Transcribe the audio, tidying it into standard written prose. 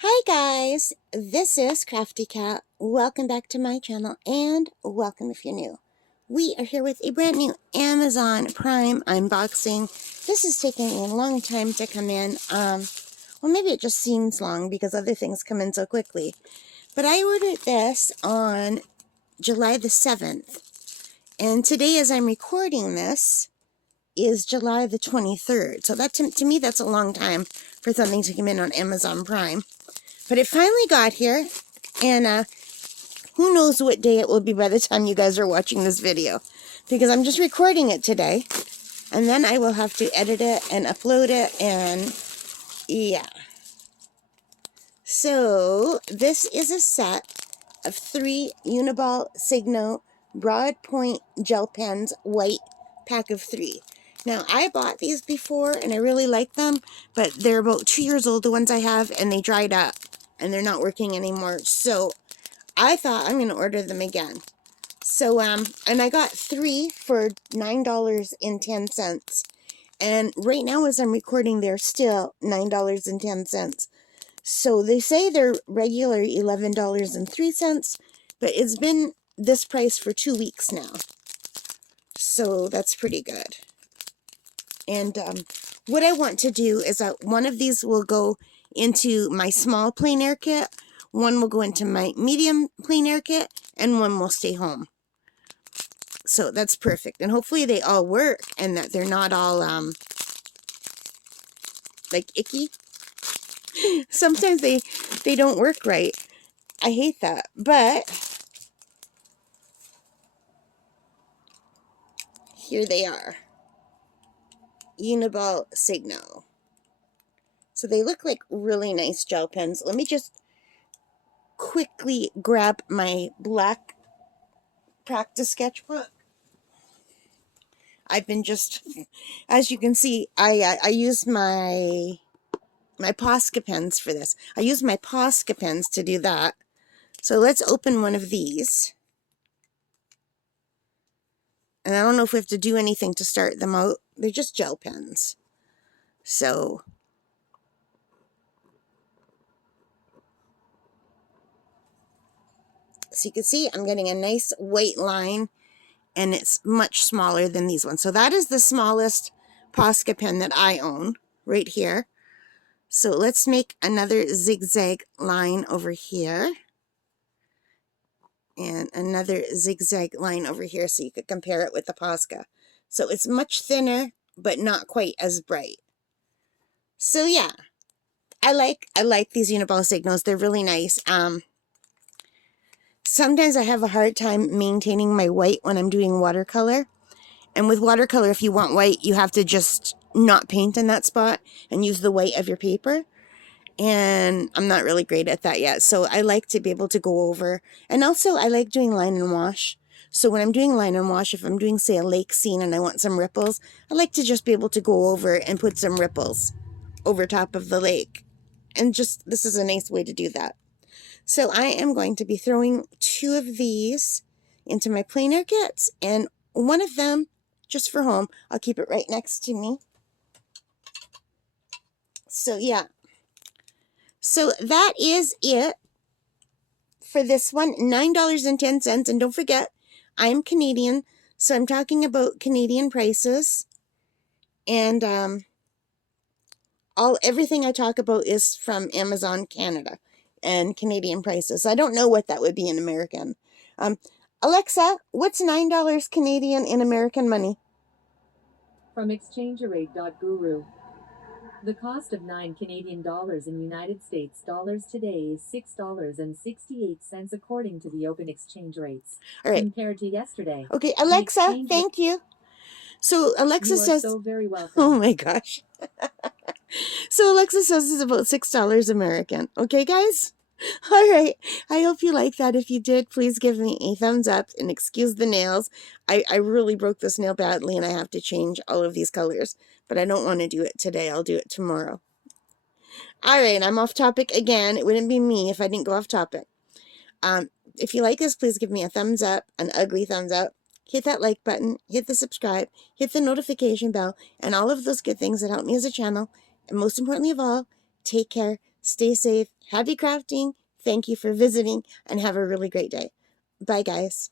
Hi guys, this is Crafty Cat. Welcome back to my channel and welcome if you're new. We are here with a brand new Amazon Prime unboxing. This is taking a long time to come in. Well, maybe it just seems long because other things come in so quickly. But I ordered this on July the 7th. And today as I'm recording this is July the 23rd. So that to me that's a long time for something to come in on Amazon Prime. But it finally got here, and who knows what day it will be by the time you guys are watching this video. Because I'm just recording it today, and then I will have to edit it and upload it, and yeah. So, this is a set of 3 Uniball Signo broad point gel pens, white pack of 3. Now, I bought these before, and I really like them, but they're about 2 years old, the ones I have, and they dried up. And they're not working anymore. So I thought I'm going to order them again. So, and I got 3 for $9.10. And right now as I'm recording, they're still $9.10. So they say they're regular $11.03, but it's been this price for 2 weeks now. So that's pretty good. And what I want to do is that one of these will go into my small plein air kit, one will go into my medium plein air kit, and one will stay home. So that's perfect. And hopefully they all work and that they're not all like icky. Sometimes they don't work right. I hate that. But here they are. Uniball Signo. So they look like really nice gel pens. Let me just quickly grab my black practice sketchbook. I've been just, as you can see, I used my Posca pens for this. I used my Posca pens to do that. So let's open one of these. And I don't know if we have to do anything to start them out. They're just gel pens. So you can see I'm getting a nice white line, and it's much smaller than these ones. So that is the smallest Posca pen that I own right here. So let's make another zigzag line over here. And another zigzag line over here so you could compare it with the Posca. So it's much thinner, but not quite as bright. So yeah, I like these Uniball Signos. They're really nice. Sometimes I have a hard time maintaining my white when I'm doing watercolor. And with watercolor, if you want white, you have to just not paint in that spot and use the white of your paper. And I'm not really great at that yet. So I like to be able to go over. And also I like doing line and wash. So when I'm doing line and wash, if I'm doing, say, a lake scene and I want some ripples, I like to just be able to go over and put some ripples over top of the lake. And just, this is a nice way to do that. So I am going to be throwing 2 of these into my plein air kits. And one of them, just for home, I'll keep it right next to me. So yeah. So that is it for this one, $9.10. And don't forget, I'm Canadian, so I'm talking about Canadian prices. And everything I talk about is from Amazon Canada and Canadian prices. I don't know what that would be in American. Alexa, what's $9 Canadian in American money? From exchangerate.guru. The cost of 9 Canadian dollars in United States dollars today is $6.68 according to the open exchange rates. All right. Compared to yesterday. Okay, Alexa, thank you. So Alexa says, so very welcome. Oh my gosh. So Alexa says it's about $6 American. Okay, guys? All right. I hope you like that. If you did, please give me a thumbs up and excuse the nails. I really broke this nail badly and I have to change all of these colors. But I don't want to do it today. I'll do it tomorrow. All right. I'm off topic again. It wouldn't be me if I didn't go off topic. If you like this, please give me a thumbs up, an ugly thumbs up. Hit that like button, hit the subscribe, hit the notification bell, and all of those good things that help me as a channel. And most importantly of all, take care, stay safe, Happy crafting. Thank you for visiting and have a really great day. Bye, guys.